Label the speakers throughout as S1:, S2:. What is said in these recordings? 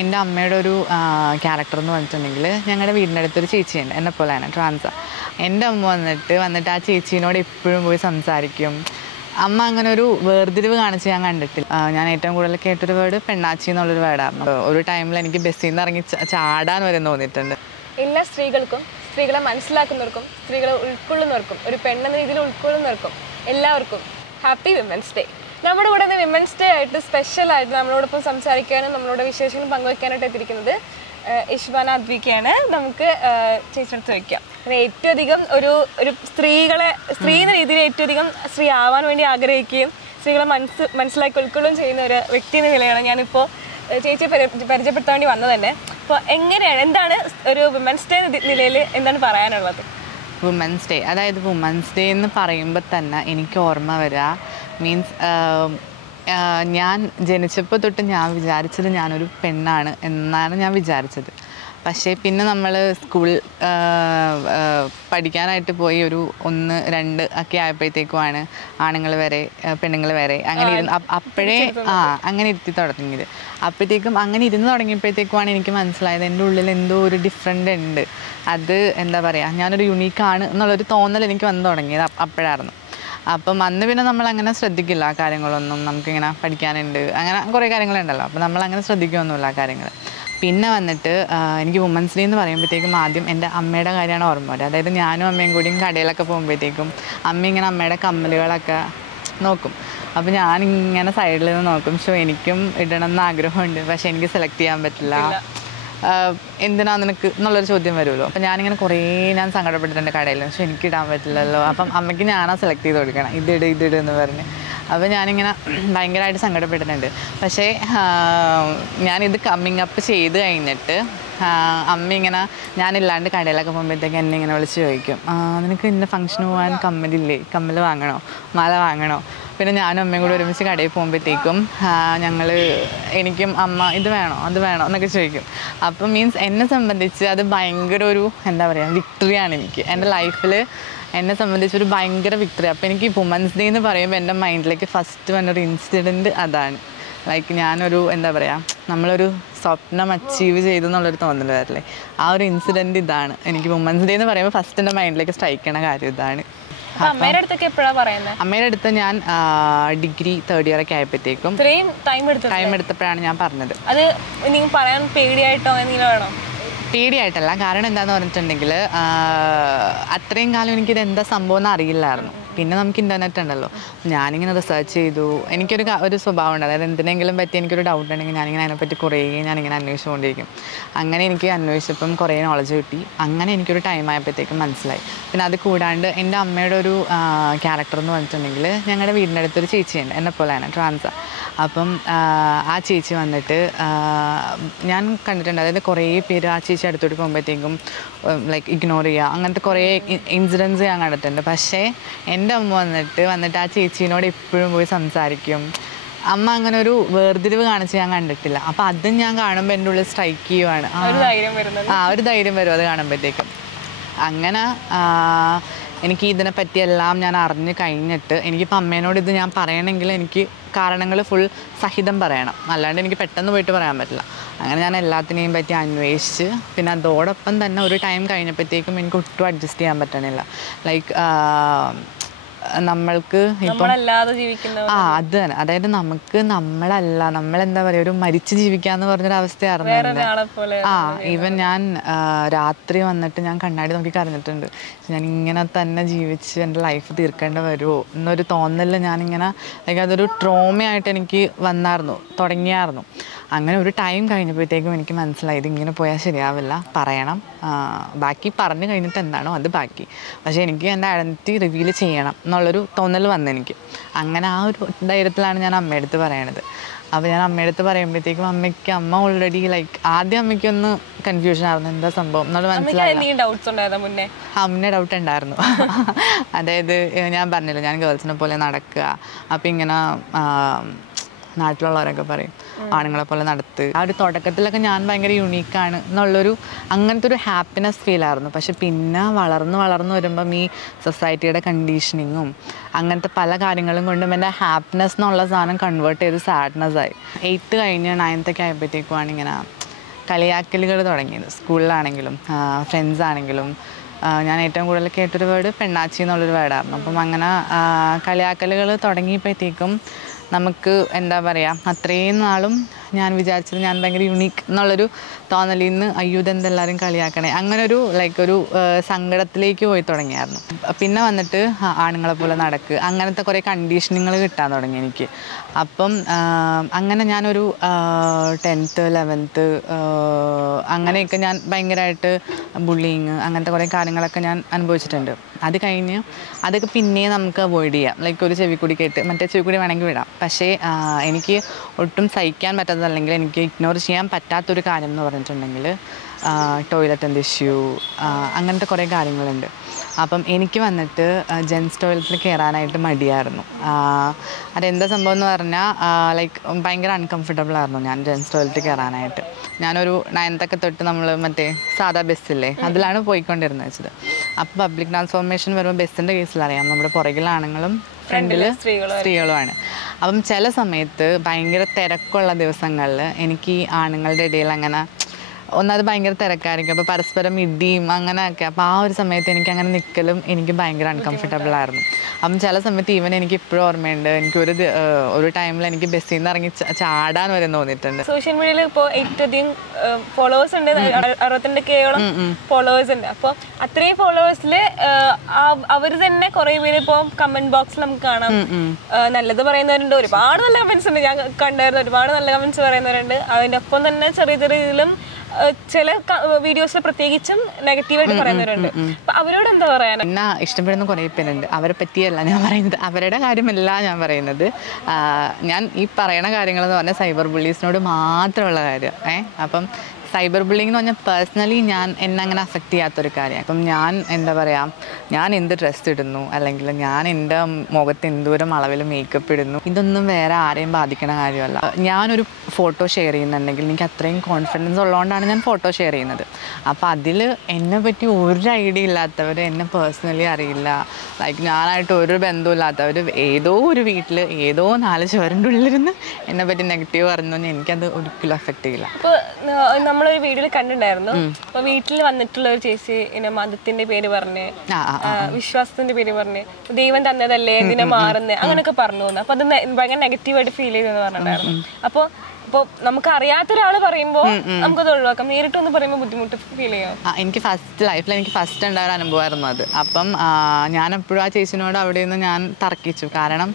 S1: എന്റെ അമ്മയുടെ ഒരു ക്യാരക്ടർ എന്ന് പറഞ്ഞിട്ടുണ്ടെങ്കിൽ ഞങ്ങളുടെ വീടിന്റെ അടുത്തൊരു ചേച്ചിയുണ്ട് എന്നെ പോലെയാണ് ട്രാൻസ എന്റെ അമ്മ വന്നിട്ട് വന്നിട്ട് ആ ചേച്ചീനോട് എപ്പോഴും പോയി സംസാരിക്കും. അമ്മ അങ്ങനെ ഒരു വേർതിരിവ് കാണിച്ച് ഞാൻ കണ്ടിട്ടില്ല. ഞാൻ ഏറ്റവും കൂടുതൽ കേട്ടൊരു വേർഡ് പെണ്ണാച്ചി എന്നുള്ളൊരു വേർഡായിരുന്നു. ഒരു ടൈമിൽ എനിക്ക് ബസ്സിൽ നിന്ന് ഇറങ്ങി ചാടാൻ വരെ തോന്നിയിട്ടുണ്ട്.
S2: എല്ലാ സ്ത്രീകൾക്കും സ്ത്രീകളെ മനസ്സിലാക്കുന്നവർക്കും സ്ത്രീകളെ ഉൾക്കൊള്ളുന്നവർക്കും ഒരു പെണ്ണെന്ന രീതിയിൽ ഉൾക്കൊള്ളുന്നവർക്കും എല്ലാവർക്കും ഹാപ്പി വിമൻസ് ഡേ. നമ്മുടെ കൂടെ വിമൻസ് ഡേ ആയിട്ട് സ്പെഷ്യൽ ആയിട്ട് നമ്മളോടൊപ്പം സംസാരിക്കാനും നമ്മളോട് വിശേഷങ്ങൾ പങ്കുവെക്കാനായിട്ട് എത്തിയിരിക്കുന്നത് ഇഷ്ബാന അദ്വിക്കയാണ് നമുക്ക് ചേച്ചിയെടുത്ത് വയ്ക്കാം ഏറ്റവും അധികം ഒരു ഒരു സ്ത്രീകളെ സ്ത്രീ എന്ന രീതിയിൽ ഏറ്റവും അധികം സ്ത്രീ ആവാൻ വേണ്ടി ആഗ്രഹിക്കുകയും സ്ത്രീകളെ മനസ്സ് മനസ്സിലാക്കി ഉൾക്കൊള്ളുകയും ചെയ്യുന്ന ഒരു വ്യക്തി എന്ന നിലയാണ് ഞാനിപ്പോൾ ചേച്ചിയെ പരി- പരിചയപ്പെടുത്താൻ വേണ്ടി വന്നത് തന്നെ. അപ്പോൾ എങ്ങനെയാണ് എന്താണ് ഒരു വിമൻസ് ഡേ നിലയിൽ എന്താണ് പറയാനുള്ളത്?
S1: വുമൻസ് ഡേ അതായത് വുമൻസ് ഡേ എന്ന് പറയുമ്പോൾ തന്നെ എനിക്ക് ഓർമ്മ വരിക മീൻസ് ഞാൻ ജനിച്ചപ്പോൾ തൊട്ട് ഞാൻ വിചാരിച്ചത് ഞാനൊരു പെണ്ണാണ് എന്നാണ് ഞാൻ വിചാരിച്ചത്. പക്ഷേ പിന്നെ നമ്മൾ സ്കൂൾ പഠിക്കാനായിട്ട് പോയി ഒരു ഒന്ന് രണ്ട് ഒക്കെ ആയപ്പോഴത്തേക്കുമാണ് ആണുങ്ങൾ വരെ പെണ്ണുങ്ങൾ വരെ അങ്ങനെ ഇരുന്ന് അപ്പോഴേ ആ അങ്ങനെ ഇരുത്തി തുടങ്ങിയത്. അപ്പോഴത്തേക്കും അങ്ങനെ ഇരുന്ന് തുടങ്ങിയപ്പോഴത്തേക്കുമാണ് എനിക്ക് മനസ്സിലായത് എന്റെ ഉള്ളിൽ എന്തോ ഒരു ഡിഫറെന്റ് ഉണ്ട്. അത് എന്താ പറയുക ഞാനൊരു യുണീക്കാണ് എന്നുള്ളൊരു തോന്നൽ എനിക്ക് വന്നു തുടങ്ങിയത് അപ്പോഴായിരുന്നു. അപ്പം അന്ന് പിന്നെ നമ്മൾ അങ്ങനെ ശ്രദ്ധിക്കില്ല ആ കാര്യങ്ങളൊന്നും നമുക്കിങ്ങനെ പഠിക്കാനുണ്ട്. അങ്ങനെ കുറേ കാര്യങ്ങളുണ്ടല്ലോ. അപ്പം നമ്മൾ അങ്ങനെ ശ്രദ്ധിക്കുകയൊന്നുമില്ല ആ കാര്യങ്ങൾ പിന്നെ വന്നിട്ട് എനിക്ക് വുമൻസ് ഡേ എന്ന് പറയുമ്പോഴത്തേക്കും ആദ്യം എന്റെ അമ്മയുടെ കാര്യമാണ് ഓർമ്മ വരുന്നത് അതായത് ഞാനും അമ്മയും കൂടിയും കടയിലൊക്കെ പോകുമ്പോഴത്തേക്കും അമ്മ ഇങ്ങനെ അമ്മയുടെ കമ്മലുകളൊക്കെ നോക്കും. അപ്പോൾ ഇങ്ങനെ സൈഡിൽ നിന്ന് നോക്കും. ഷോ എനിക്കും ഇടണം എന്ന് ആഗ്രഹമുണ്ട്. പക്ഷേ എനിക്ക് സെലക്ട് ചെയ്യാൻ പറ്റില്ല. എന്തിനാ നിനക്ക് എന്നുള്ളൊരു ചോദ്യം വരുമല്ലോ. അപ്പം ഞാനിങ്ങനെ കുറേ ഞാൻ സങ്കടപ്പെട്ടിട്ടുണ്ട് കടയിൽ പക്ഷെ എനിക്ക് ഇടാൻ പറ്റില്ലല്ലോ. അപ്പം അമ്മയ്ക്ക് ഞാനാ സെലക്ട് ചെയ്ത് കൊടുക്കണം. ഇതിട് ഇതിട് എന്ന് പറഞ്ഞ്. അപ്പോൾ ഞാനിങ്ങനെ ഭയങ്കരമായിട്ട് സങ്കടപ്പെടുന്നുണ്ട് പക്ഷേ ഞാനിത് കമ്മിങ് അപ്പ് ചെയ്ത് കഴിഞ്ഞിട്ട് അമ്മ ഇങ്ങനെ ഞാനില്ലാണ്ട് കടയിലൊക്കെ പോകുമ്പോഴത്തേക്ക് എന്നെ ഇങ്ങനെ വിളിച്ച് ചോദിക്കും "ആ, നിനക്ക് ഇന്ന ഫംഗ്ഷന് പോകാൻ കമ്മലില്ലേ? കമ്മൽ വാങ്ങണോ? മാല വാങ്ങണോ? പിന്നെ ഞാനും അമ്മയും കൂടെ ഒരുമിച്ച് കടയിൽ പോകുമ്പോഴത്തേക്കും ഞങ്ങൾ എനിക്കും അമ്മ ഇത് വേണോ? അത് വേണോ? എന്നൊക്കെ ചോദിക്കും. അപ്പം മീൻസ് എന്നെ സംബന്ധിച്ച് അത് ഭയങ്കര ഒരു എന്താ പറയുക വിക്ടറിയാണ് എനിക്ക്. എന്റെ ലൈഫിൽ എന്നെ സംബന്ധിച്ച് ഒരു ഭയങ്കര വിക്ടറി അപ്പോൾ എനിക്ക് വുമൻസ് ഡേ എന്ന് പറയുമ്പോൾ എന്റെ മൈൻഡിലേക്ക് ഫസ്റ്റ് വന്നൊരു ഇൻസിഡന്റ് അതാണ്. ലൈക്ക് ഞാനൊരു എന്താ പറയുക നമ്മളൊരു സ്വപ്നം അച്ചീവ് ചെയ്തു എന്നുള്ളൊരു തോന്നൽ വരില്ലേ? ആ ഒരു ഇൻസിഡന്റ് ഇതാണ്. എനിക്ക് വുമൻസ് ഡേ എന്ന് പറയുമ്പോൾ ഫസ്റ്റ് എന്റെ മൈൻഡിലേക്ക് സ്ട്രൈക്ക് ചെയ്യണ കാര്യം ഇതാണ്.
S2: അമ്മയുടെ അടുത്തൊക്കെ എപ്പോഴാണ് പറയുന്നത്
S1: അമ്മയുടെ അടുത്ത് ഞാൻ ഡിഗ്രി തേർഡ് ഇയർ ഒക്കെ ആയപ്പോഴത്തേക്കും
S2: ടൈം എടുത്തു
S1: ടൈം എടുത്തപ്പോഴാണ് ഞാൻ പറഞ്ഞത്.
S2: അത് നിങ്ങൾ പറയാൻ പേടിയായിട്ടോ? എന്തെങ്കിലും
S1: പേടിയായിട്ടല്ല. കാരണം എന്താന്ന് പറഞ്ഞിട്ടുണ്ടെങ്കിൽ അത്രയും കാലം എനിക്കിത് എന്താ സംഭവം എന്ന് അറിയില്ലായിരുന്നു. പിന്നെ നമുക്ക് ഇന്റർനെറ്റ് ഉണ്ടല്ലോ. ഞാനിങ്ങനെ റിസർച്ച് ചെയ്തു. എനിക്കൊരു ഒരു സ്വഭാവം ഉണ്ട് അതായത് എന്തിനെങ്കിലും പറ്റി എനിക്കൊരു ഡൗട്ട് ഉണ്ടെങ്കിൽ ഞാനിങ്ങനെ അതിനെപ്പറ്റി കുറേ ഞാനിങ്ങനെ അന്വേഷിച്ചുകൊണ്ടിരിക്കും. അങ്ങനെ എനിക്ക് അന്വേഷിച്ചപ്പം കുറേ നോളജ് കിട്ടി. അങ്ങനെ എനിക്കൊരു ടൈം ആയപ്പോഴത്തേക്കും മനസ്സിലായി. പിന്നെ അത് കൂടാണ്ട് എന്റെ അമ്മയുടെ ഒരു ക്യാരക്ടർ എന്ന് പറഞ്ഞിട്ടുണ്ടെങ്കിൽ ഞങ്ങളുടെ വീടിന്റെ അടുത്തൊരു ചേച്ചിയുണ്ട്. എന്നെ പോലെയാണ് ട്രാൻസ അപ്പം ആ, ചേച്ചി വന്നിട്ട് ഞാൻ കണ്ടിട്ടുണ്ട്. അതായത് കുറേ പേര് ആ ചേച്ചി അടുത്തോട്ട് പോകുമ്പോഴത്തേക്കും ലൈക്ക് ഇഗ്നോർ ചെയ്യുക. അങ്ങനത്തെ കുറേ ഇൻസിഡൻസ് ഞാൻ കണ്ടിട്ടുണ്ട്. പക്ഷേ എന്റെ അമ്മ വന്നിട്ട് വന്നിട്ട് ആ ചേച്ചീനോട് എപ്പോഴും പോയി സംസാരിക്കും. അമ്മ അങ്ങനെ ഒരു വേർതിരിവ് കാണിച്ച് ഞാൻ കണ്ടിട്ടില്ല. അപ്പം അതും ഞാൻ കാണുമ്പോൾ എന്റെ ഉള്ളിൽ സ്ട്രൈക്ക് ചെയ്യുവാണ്. ആ,
S2: ഒരു ധൈര്യം വരുന്നത്.
S1: ആ ഒരു ധൈര്യം വരും അത് കാണുമ്പോഴത്തേക്കും അങ്ങനെ എനിക്ക് ഇതിനെ പറ്റിയെല്ലാം ഞാൻ അറിഞ്ഞു കഴിഞ്ഞിട്ട് എനിക്കിപ്പോൾ അമ്മേനോട് ഇത് ഞാൻ പറയണമെങ്കിൽ എനിക്ക് കാരണങ്ങൾ ഫുൾ സഹിതം പറയണം. അല്ലാണ്ട് എനിക്ക് പെട്ടെന്ന് പോയിട്ട് പറയാൻ പറ്റില്ല. അങ്ങനെ ഞാൻ എല്ലാത്തിനെയും പറ്റി അന്വേഷിച്ച് പിന്നെ അതോടൊപ്പം തന്നെ ഒരു ടൈം കഴിഞ്ഞപ്പോഴത്തേക്കും എനിക്ക് ഒട്ടും അഡ്ജസ്റ്റ് ചെയ്യാൻ പറ്റണില്ല. ലൈക്ക് നമ്മൾക്ക് ഇപ്പം ആ അത് തന്നെ. അതായത് നമുക്ക് നമ്മളല്ല നമ്മളെന്താ പറയുക ഒരു മരിച്ചു ജീവിക്കാന്ന് പറഞ്ഞൊരു അവസ്ഥയായിരുന്നു ആ ഈവൻ ഞാൻ രാത്രി വന്നിട്ട് ഞാൻ കണ്ണാടി നോക്കി കരഞ്ഞിട്ടുണ്ട്. ഞാൻ ഇങ്ങനെ തന്നെ ജീവിച്ച് എന്റെ ലൈഫ് തീർക്കേണ്ടി വരുമോ എന്നൊരു തോന്നലിൽ ഞാനിങ്ങനെ ലൈക്ക് അതൊരു ട്രോമയായിട്ട് എനിക്ക് വന്നായിരുന്നു തുടങ്ങിയായിരുന്നു അങ്ങനെ ഒരു ടൈം കഴിഞ്ഞപ്പോഴത്തേക്കും എനിക്ക് മനസ്സിലായി ഇതിങ്ങനെ ഇങ്ങനെ പോയാൽ ശരിയാവില്ല പറയണം. ബാക്കി പറഞ്ഞു കഴിഞ്ഞിട്ട് എന്താണോ അത് ബാക്കി. പക്ഷേ എനിക്ക് എന്റെ ഐഡന്റിറ്റി റിവീൽ ചെയ്യണം എന്നുള്ളൊരു തോന്നൽ വന്നു എനിക്ക്. അങ്ങനെ ആ ഒരു ധൈര്യത്തിലാണ് ഞാൻ അമ്മയടുത്ത് പറയണത്. അപ്പോൾ ഞാൻ അമ്മയടുത്ത് പറയുമ്പോഴത്തേക്കും അമ്മയ്ക്ക് അമ്മ ഓൾറെഡി ലൈക്ക് ആദ്യം അമ്മയ്ക്കൊന്ന് കൺഫ്യൂഷൻ ആയിരുന്നു എന്താ സംഭവം എന്നുള്ളത് മനസ്സിലായി അമ്മ ഡൗട്ട് ഉണ്ടായിരുന്നു അതായത് ഞാൻ പറഞ്ഞില്ല ഞാൻ ഗേൾസിനെ പോലെ നടക്കുക. അപ്പം ഇങ്ങനെ നാട്ടിലുള്ളവരൊക്കെ പറയും. ആണുങ്ങളെ പോലെ നടത്ത്. ആ ഒരു തുടക്കത്തിലൊക്കെ ഞാൻ ഭയങ്കര യുണീക്കാണ് എന്നുള്ളൊരു അങ്ങനത്തെ ഒരു ഹാപ്പിനെസ് ഫീൽ ആയിരുന്നു. പക്ഷെ പിന്നെ വളർന്ന് വളർന്ന് വരുമ്പം ഈ സൊസൈറ്റിയുടെ കണ്ടീഷനിങ്ങും അങ്ങനത്തെ പല കാര്യങ്ങളും കൊണ്ടും എന്റെ ഹാപ്പിനെസ് എന്നുള്ള സാധനം കൺവേർട്ട് ചെയ്ത് സാഡ്നെസ് ആയി. എയ്ത്ത് കഴിഞ്ഞ് നയൻത്തൊക്കെ ആയപ്പോഴത്തേക്കുമാണ് ഇങ്ങനെ കളിയാക്കലുകൾ തുടങ്ങിയത്. സ്കൂളിലാണെങ്കിലും ഫ്രണ്ട്സ് ആണെങ്കിലും ഞാൻ ഏറ്റവും കൂടുതൽ കേട്ടൊരു വേർഡ് പെണ്ണാച്ചി എന്നുള്ളൊരു വേർഡായിരുന്നു അപ്പം അങ്ങനെ കളിയാക്കലുകൾ തുടങ്ങിയപ്പോഴത്തേക്കും നമുക്ക് എന്താ പറയുക അത്രയും നാളും ഞാൻ വിചാരിച്ചത് ഞാൻ ഭയങ്കര യുണീക്ക് എന്നുള്ളൊരു തോന്നലിൽ നിന്ന് അയ്യോ ഇതെന്തെല്ലാവരും കളിയാക്കണേ അങ്ങനെ ഒരു ലൈക്ക് ഒരു സങ്കടത്തിലേക്ക് പോയി തുടങ്ങിയായിരുന്നു. പിന്നെ വന്നിട്ട് ആണുങ്ങളെ പോലെ നടക്ക്. അങ്ങനത്തെ കുറേ കണ്ടീഷനിങ്ങൾ കിട്ടാൻ തുടങ്ങി എനിക്ക്. അപ്പം അങ്ങനെ ഞാനൊരു ടെൻത്ത് ലെവൻത്ത് അങ്ങനെയൊക്കെ ഞാൻ ഭയങ്കരമായിട്ട് ബുള്ളിങ് അങ്ങനത്തെ കുറേ കാര്യങ്ങളൊക്കെ ഞാൻ അനുഭവിച്ചിട്ടുണ്ട്. അത് കഴിഞ്ഞ് അതൊക്കെ പിന്നെയും നമുക്ക് അവോയ്ഡ് ചെയ്യാം. ലൈക്ക് ഒരു ചെവിക്കൂടി കേട്ട് മറ്റേ ചെവിക്കൂടി വേണമെങ്കിൽ വിടാം. പക്ഷേ എനിക്ക് ഒട്ടും സഹിക്കാൻ പറ്റാത്തതല്ലെങ്കിൽ എനിക്ക് ഇഗ്നോർ ചെയ്യാൻ പറ്റാത്തൊരു കാര്യം എന്ന് പറഞ്ഞിട്ടുണ്ടെങ്കിൽ ടോയ്ലറ്റിന്റെ ഇഷ്യൂ അങ്ങനത്തെ കുറേ കാര്യങ്ങളുണ്ട്. അപ്പം എനിക്ക് വന്നിട്ട് ജെൻസ് ടോയ്ലറ്റിൽ കയറാനായിട്ട് മടിയായിരുന്നു. അതെന്താ സംഭവം എന്ന് പറഞ്ഞാൽ ലൈക്ക് ഭയങ്കര അൺകംഫർട്ടബിൾ ആയിരുന്നു ഞാൻ ജെൻസ് ടോയ്ലറ്റിൽ കയറാനായിട്ട് ഞാനൊരു നയൻത്തൊക്കെ തൊട്ട് നമ്മൾ മറ്റേ സാധാ ബസ്സില്ലേ അതിലാണ് പോയിക്കൊണ്ടിരുന്നത് വെച്ചത്. അപ്പോൾ പബ്ലിക് ട്രാൻസ്ഫോർമേഷൻ വരുമ്പോൾ ബസ്സിന്റെ കേസിലറിയാം നമ്മുടെ പുറകിൽ ആണുങ്ങളും ഫ്രണ്ടിൽ
S2: സ്ത്രീകളും
S1: സ്ത്രീകളുമാണ്. അപ്പം ചില സമയത്ത് ഭയങ്കര തിരക്കുള്ള ദിവസങ്ങളിൽ എനിക്ക് ആണുങ്ങളുടെ ഇടയിൽ അങ്ങനെ ഒന്നത് ഭയങ്കര തിരക്കായിരിക്കും. അപ്പോൾ പരസ്പരം ഇടിയും അങ്ങനെയൊക്കെ. അപ്പോൾ ആ ഒരു സമയത്ത് എനിക്ക് അങ്ങനെ നിൽക്കലും എനിക്ക് ഭയങ്കര അൺകംഫർട്ടബിൾ ആയിരുന്നു. അപ്പം ചില സമയത്ത് ഈവൻ എനിക്ക് ഇപ്പോഴും ഓർമ്മയുണ്ട്. എനിക്ക് ഒരു ഒരു ടൈമിൽ എനിക്ക് ബസ്സിൽ നിന്ന് ഇറങ്ങി ചാടാൻ വരെ തോന്നിയിട്ടുണ്ട്.
S2: സോഷ്യൽ മീഡിയയിൽ ഇപ്പോൾ ഏറ്റവും അധികം ഫോളോവേഴ്സ് ഉണ്ട്. അറു- അറുപത്തിരണ്ട് കേയോളം ഫോളോവേഴ്സ് ഉണ്ട്. അപ്പോൾ അത്രയും ഫോളോവേഴ്സിൽ അവർ തന്നെ കുറേ പേര് ഇപ്പോൾ കമന്റ് ബോക്സിൽ നമുക്ക് കാണാം. നല്ലത് പറയുന്നവരുണ്ട്. ഒരുപാട് നല്ല കമന്റ്സ് ഉണ്ട്. ഞാൻ കണ്ടായിരുന്നു. ഒരുപാട് നല്ല കമന്റ്സ് പറയുന്നവരുണ്ട്. അതിന്റെ ഒപ്പം തന്നെ ചെറിയ ചെറിയ ഇതിലും ആ, ചില വീഡിയോസിൽ പ്രത്യേകിച്ചും നെഗറ്റീവായിട്ട് പറയുന്നവരുണ്ട്. അപ്പൊ അവരോട് എന്താ പറയാൻ
S1: എന്നാ ഇഷ്ടപ്പെടുന്ന കുറേ പേരുണ്ട്. അവരെ പറ്റിയല്ല ഞാൻ പറയുന്നത്. അവരുടെ കാര്യമല്ല ഞാൻ പറയുന്നത്. ഞാൻ ഈ പറയണ കാര്യങ്ങളെന്ന് പറഞ്ഞാൽ സൈബർ ബുള്ളീസിനോട് മാത്രമുള്ള കാര്യം. ഏഹ് അപ്പം സൈബർ ബുള്ളിങ് എന്ന് പറഞ്ഞാൽ പേഴ്സണലി ഞാൻ എന്നെ അങ്ങനെ അഫക്റ്റ് ചെയ്യാത്തൊരു കാര്യമാണ്. അപ്പം ഞാൻ എന്താ പറയുക ഞാൻ എന്ത് ഡ്രസ്സ് ഇടുന്നു അല്ലെങ്കിൽ ഞാൻ എന്റെ മുഖത്ത് എന്തോരം അളവിൽ മേക്കപ്പ് ഇടുന്നു ഇതൊന്നും വേറെ ആരെയും ബാധിക്കണ കാര്യമല്ല. ഞാനൊരു ഫോട്ടോ ഷെയർ ചെയ്യുന്നുണ്ടെങ്കിൽ എനിക്ക് അത്രയും കോൺഫിഡൻസ് ഉള്ളതുകൊണ്ടാണ് ഞാൻ ഫോട്ടോ ഷെയർ ചെയ്യുന്നത്. അപ്പോൾ അതിൽ എന്നെ പറ്റി ഒരു ഐഡിയ ഇല്ലാത്തവർ എന്നെ പേഴ്സണലി അറിയില്ല. ലൈക്ക് ഞാനായിട്ട് ഒരു ബന്ധമില്ലാത്തവർ ഏതോ ഒരു വീട്ടിൽ ഏതോ നാല് ചുവരിന്റെ ഉള്ളിലിരുന്ന് എന്നെ പറ്റി നെഗറ്റീവ് പറഞ്ഞു എനിക്കത് ഒരിക്കലും അഫക്റ്റ് ചെയ്യില്ല.
S2: ഇപ്പൊ നമ്മളൊരു വീഡിയോയിൽ കണ്ടിട്ടുണ്ടായിരുന്നു. അപ്പൊ വീട്ടിൽ വന്നിട്ടുള്ള ഒരു ചേച്ചി ഇങ്ങനെ മതത്തിന്റെ പേര് പറഞ്ഞ് വിശ്വാസത്തിന്റെ പേര് പറഞ്ഞ് ദൈവം തന്നതല്ലേ ഇതിനെ മാറുന്നത് അങ്ങനെയൊക്കെ പറഞ്ഞു. തോന്നുന്നു അപ്പൊ അത് ഭയങ്കര നെഗറ്റീവായിട്ട് ഫീൽ ചെയ്തെന്ന് പറഞ്ഞിട്ടുണ്ടായിരുന്നു. അപ്പൊ നമുക്ക് അറിയാത്ത ഒരാൾ പറയുമ്പോൾ നമുക്കത് ഒഴിവാക്കാം നേരിട്ട് ഒന്ന് പറയുമ്പോൾ ബുദ്ധിമുട്ട് ഫീൽ ചെയ്യാം.
S1: എനിക്ക് ഫസ്റ്റ് ലൈഫിൽ എനിക്ക് ഫസ്റ്റ് ഉണ്ടായ ഒരു അനുഭവമായിരുന്നു അത്. അപ്പം ഞാൻ എപ്പോഴും ആ ചേച്ചിനോട് അവിടെ നിന്ന് ഞാൻ തർക്കിച്ചു. കാരണം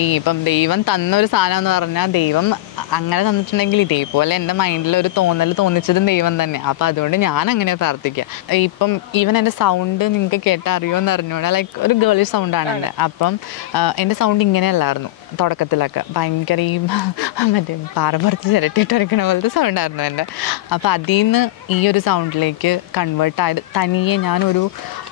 S1: ഈ ഇപ്പം ദൈവം തന്ന ഒരു സാധനം എന്ന് പറഞ്ഞാൽ ദൈവം അങ്ങനെ തന്നിട്ടുണ്ടെങ്കിൽ ഇതേപോലെ എന്റെ മൈൻഡിൽ ഒരു തോന്നൽ തോന്നിച്ചതും ദൈവം തന്നെ. അപ്പം അതുകൊണ്ട് ഞാൻ അങ്ങനെ പ്രാർത്ഥിക്കുക ഇപ്പം ഈവൻ എന്റെ സൗണ്ട് നിങ്ങൾക്ക് കേട്ടാൽ അറിയുമോ എന്ന് അറിഞ്ഞുകൂടാ ലൈക്ക് ഒരു ഗേളിഷ് സൗണ്ടാണ് എന്റെ അപ്പം എന്റെ സൗണ്ട് ഇങ്ങനെയല്ലായിരുന്നു. തുടക്കത്തിലൊക്കെ ഭയങ്കര ഈ മറ്റേ പാറപ്പുറത്ത് ചിരട്ടിയിട്ട് വരയ്ക്കണ പോലത്തെ സൗണ്ടായിരുന്നു എന്റെ. അപ്പോൾ അതിൽ നിന്ന് ഈ ഒരു സൗണ്ടിലേക്ക് കൺവേർട്ട് ആയത് തനിയെ ഞാനൊരു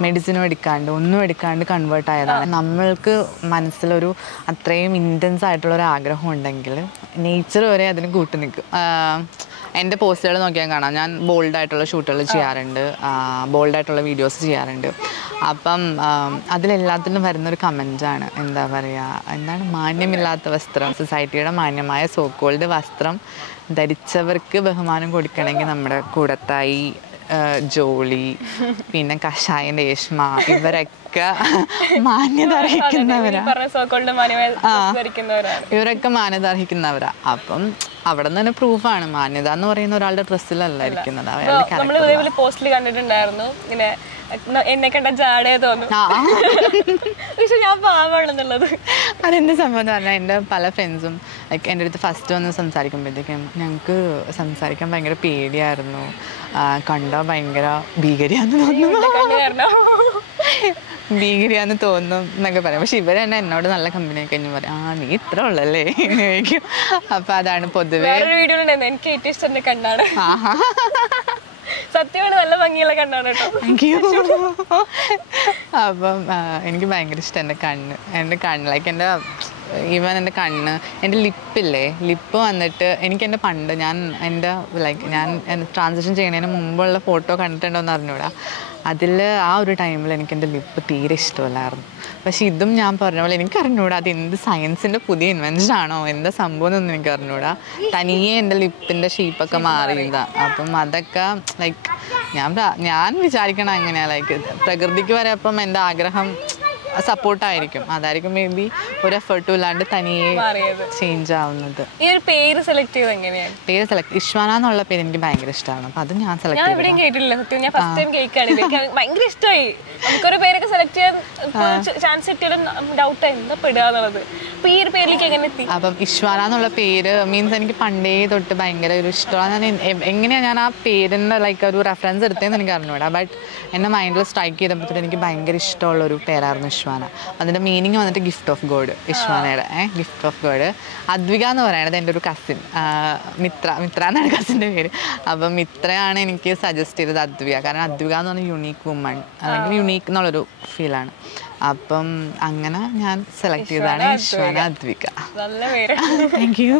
S1: മെഡിസിനും എടുക്കാണ്ട് ഒന്നും എടുക്കാണ്ട് കൺവേർട്ട് ആയതാണ്. നമ്മൾക്ക് മനസ്സിലൊരു അത്രയും ഇന്റൻസ് ആയിട്ടുള്ളൊരു ആഗ്രഹം ഉണ്ടെങ്കിൽ നേച്ചർ വരെ അതിന് കൂട്ടി നിൽക്കും. എന്റെ പോസ്റ്റുകൾ നോക്കിയാൽ കാണാം. ഞാൻ ബോൾഡായിട്ടുള്ള ഷൂട്ടുകൾ ചെയ്യാറുണ്ട്. ബോൾഡായിട്ടുള്ള വീഡിയോസ് ചെയ്യാറുണ്ട്. അപ്പം അതിലെല്ലാത്തിനും വരുന്നൊരു കമന്റാണ്. എന്താ പറയുക എന്താണ് മാന്യമില്ലാത്ത വസ്ത്രം സൊസൈറ്റിയുടെ മാന്യമായ സോക്കോൾഡ് വസ്ത്രം ധരിച്ചവർക്ക് ബഹുമാനം കൊടുക്കണമെങ്കിൽ നമ്മുടെ കൂടത്തായി ജോളി പിന്നെ കഷായൻ രേഷ്മ ഇവരൊക്കെ മാന്യത അർഹിക്കുന്നവരാ. ഇവരൊക്കെ മാന്യത അർഹിക്കുന്നവരാ. അപ്പം അവിടെ നിന്ന് തന്നെ പ്രൂഫാണ് മാന്യത എന്ന് പറയുന്ന ഒരാളുടെ ഡ്രസ്സിലല്ല ഇരിക്കുന്നത്. അയാളുടെ
S2: പോസ്റ്റിൽ കണ്ടിട്ടുണ്ടായിരുന്നു. ഇങ്ങനെ എന്നെ കണ്ട ജാടേ തോന്നും.
S1: ആ. ആ.
S2: പക്ഷെ ഞാൻ പാവാണെന്നുള്ളത്.
S1: അതെന്ത് സംഭവം പറഞ്ഞാൽ എന്റെ പല ഫ്രണ്ട്സും ലൈക്ക് എന്റെ അടുത്ത് ഫസ്റ്റ് വന്ന് സംസാരിക്കുമ്പോഴത്തേക്കും ഞങ്ങൾക്ക് സംസാരിക്കാൻ ഭയങ്കര പേടിയായിരുന്നു. കണ്ടോ ഭയങ്കര ഭീകരിയാന്ന് തോന്നുന്നു. ഭീകരിയാന്ന് തോന്നും എന്നൊക്കെ പറയും. പക്ഷെ ഇവർ തന്നെ എന്നോട് നല്ല കമ്പനി ഞാൻ പറയും ആ നീ ഇത്ര ഉള്ളല്ലേ? അപ്പൊ ചോദിക്കും. അപ്പം അതാണ് പൊതുവേ
S2: വീഡിയോ എനിക്ക് ഏറ്റവും ഇഷ്ടം കണ്ണാണ്. സത്യമാണ് നല്ല ഭംഗിയുള്ള കണ്ണാണ് കേട്ടോ.
S1: അപ്പം എനിക്ക് ഭയങ്കര ഇഷ്ടം എന്റെ കണ്ണ്. എന്റെ കണ്ണ് ലൈക്ക് എന്റെ ഈവൻ എന്റെ കണ്ണ് എന്റെ ലിപ്പില്ലേ ലിപ്പ് വന്നിട്ട് എനിക്ക് എന്റെ പണ്ട് ഞാൻ എന്റെ ലൈക്ക് ഞാൻ ട്രാൻസാക്ഷൻ ചെയ്യുന്നതിന് മുമ്പുള്ള ഫോട്ടോ കണ്ടിട്ടുണ്ടോ എന്ന് അറിഞ്ഞൂടാ. അതിൽ ആ ഒരു ടൈമിൽ എനിക്ക് എന്റെ ലിപ്പ് തീരെ ഇഷ്ടമല്ലായിരുന്നു. പക്ഷേ ഇതും ഞാൻ പറഞ്ഞ പോലെ എനിക്ക് അറിഞ്ഞൂടാ അത് എന്ത് സയൻസിന്റെ പുതിയ ഇൻവെൻഷൻ ആണോ? എന്താ സംഭവം എന്നൊന്നും എനിക്ക് അറിഞ്ഞൂടാ. തനിയെ എന്റെ ലിപ്പിന്റെ ഷേപ്പൊക്കെ മാറിയതാ. അപ്പം അതൊക്കെ ലൈക്ക് ഞാൻ ഞാൻ വിചാരിക്കണം അങ്ങനെയാണ് ലൈക്ക് പ്രകൃതിക്ക് വരെ അപ്പം എന്റെ ആഗ്രഹം സപ്പോർട്ടായിരിക്കും അതായിരിക്കും മേ ബി ഒരു എഫേർട്ടും ഇല്ലാണ്ട് തനിയെ ചേഞ്ച് ആവുന്നത്.
S2: ഈ ഒരു പേര് സെലക്ട് ചെയ്ത് എങ്ങനെയാണ്
S1: പേര് സെലക്ട് ഇഷ്വാന എന്നുള്ള പേര് എനിക്ക് ഭയങ്കര ഇഷ്ടമാണ് അപ്പം അത് ഞാൻ സെലക്ട്
S2: ഞാൻ എവിടെയും കേട്ടിട്ടില്ല. സത്യം ഞാൻ ഫസ്റ്റ് ടൈം കേൾക്കാണ് എനിക്ക് ഭയങ്കര ഇഷ്ടമായി നമുക്കൊരു പേരൊക്കെ സെലക്ട് ചെയ്യാൻ ചാൻസ് കിട്ടിയാലും ഡൗട്ട് എന്താ പെടുക എന്നുള്ളത്? അപ്പൊ ഈ ഒരു പേരിലേക്ക് എങ്ങനെ എത്തി?
S1: അപ്പം ഇഷ്വാന എന്നുള്ള പേര് മീൻസ് എനിക്ക് പണ്ടേ തൊട്ട് ഭയങ്കര ഒരു ഇഷ്ടമാണ്. ഞാൻ എങ്ങനെയാണ് ഞാൻ ആ പേരിന്റെ ലൈക്ക് ഒരു റെഫറൻസ് എടുത്തതെന്ന് എനിക്ക് അറിഞ്ഞൂടാ. ബട്ട് എന്റെ മൈൻഡിൽ സ്ട്രൈക്ക് ചെയ്തപ്പോൾ എനിക്ക് ഭയങ്കര ഇഷ്ടമുള്ള ഒരു പേരായിരുന്നു ഇഷ്വാന അതിന്റെ മീനിങ് വന്നിട്ട് ഗിഫ്റ്റ് ഓഫ് ഗോഡ് ഇഷ്വാനയുടെ ഏഹ് ഗിഫ്റ്റ് ഓഫ് ഗോഡ് അദ്വിക എന്ന് പറയുന്നത് എന്റെ ഒരു കസിൻ മിത്ര മിത്ര എന്നാണ് കസിന്റെ പേര്. അപ്പം മിത്രയാണ് എനിക്ക് സജസ്റ്റ് ചെയ്തത് അദ്വിക. കാരണം അദ്വിക എന്ന് പറഞ്ഞാൽ യുണീക്ക് വുമൺ അല്ലെങ്കിൽ യുണീക്ക് എന്നുള്ളൊരു ഫീലാണ് അപ്പം അങ്ങനെ ഞാൻ സെലക്ട് ചെയ്തതാണ് ഇഷ്വാന അദ്വിക. Thank you